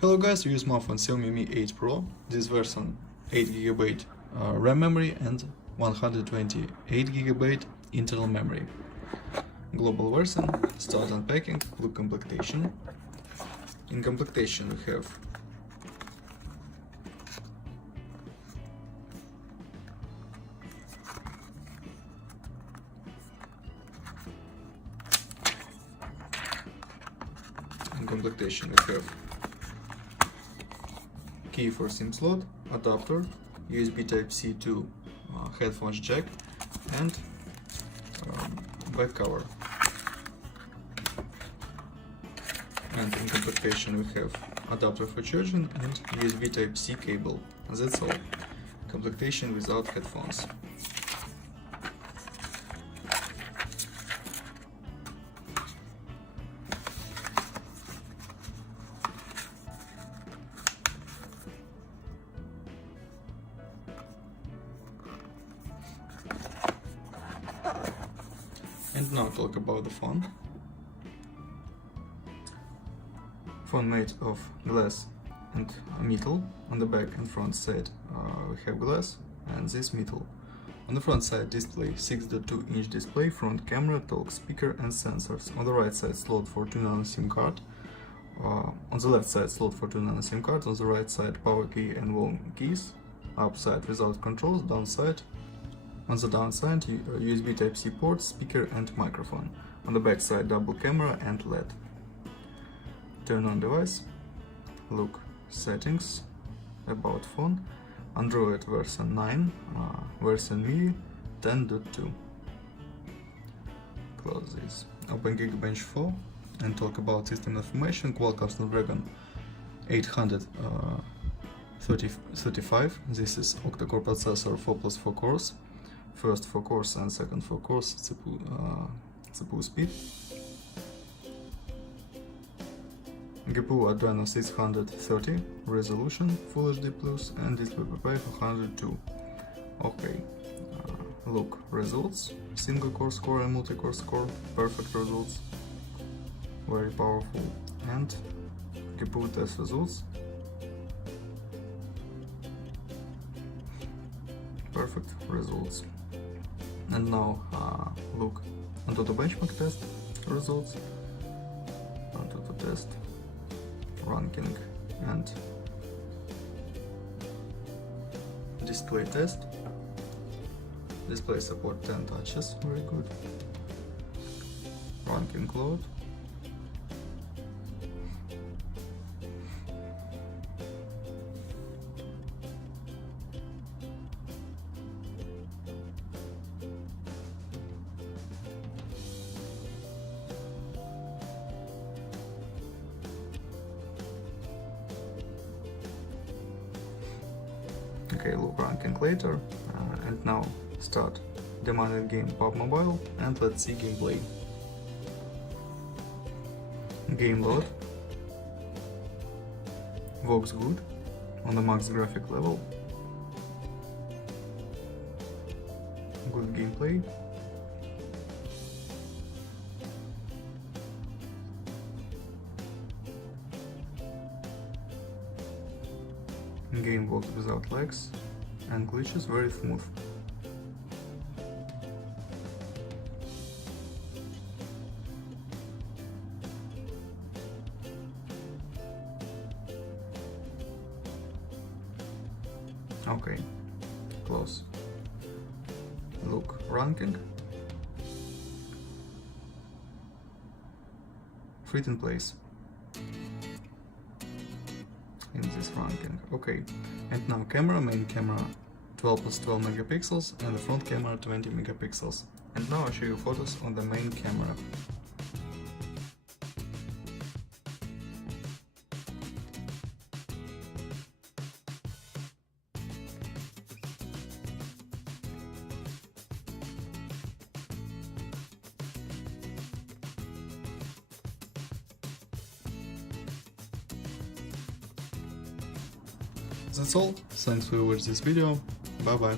Hello guys, we use smartphone Xiaomi Mi 8 Pro. This version 8GB RAM memory and 128GB internal memory. Global version, start unpacking, look complementation. In complementation we have key for SIM slot, adapter, USB Type-C to headphones jack, and back cover. And in complementation we have adapter for charging and USB Type-C cable. That's all. Complementation without headphones. And now talk about the phone. Phone made of glass and metal. On the back and front side we have glass and this metal. On the front side display, 6.2-inch display, front camera, talk speaker and sensors. On the right side slot for 2nm SIM card. On the left side slot for 2nm SIM card. On the right side power key and volume keys. Upside without controls, downside. On the downside, USB Type-C port, speaker and microphone. On the back side, double camera and LED. Turn on device, look settings, about phone, Android version 9, version Mi 10.2. Close this. Open Geekbench 4 and talk about system information. Qualcomm Snapdragon 835. This is octa-core processor, 4+4 cores. First 4 cores and second 4 cores, CPU speed. GPU Adreno 630, resolution Full HD+, and display PPI 402. Okay, look results, single core score and multi-core score, perfect results, very powerful, and GPU test results, perfect results. And now look onto the benchmark test results, onto the test ranking and display test. Display support 10 touches, very good. Ranking load. Okay, look ranking later, and now start demanded game PUBG Mobile, and let's see gameplay. Game load. Works good on the max graphic level. Good gameplay. Game works without lags and glitches, very smooth. Okay, close. Look ranking. Fit in place in this ranking. Okay, and now camera, main camera 12+12 megapixels and the front camera 20 megapixels. And now I'll show you photos on the main camera. That's all, thanks for watching this video, bye bye.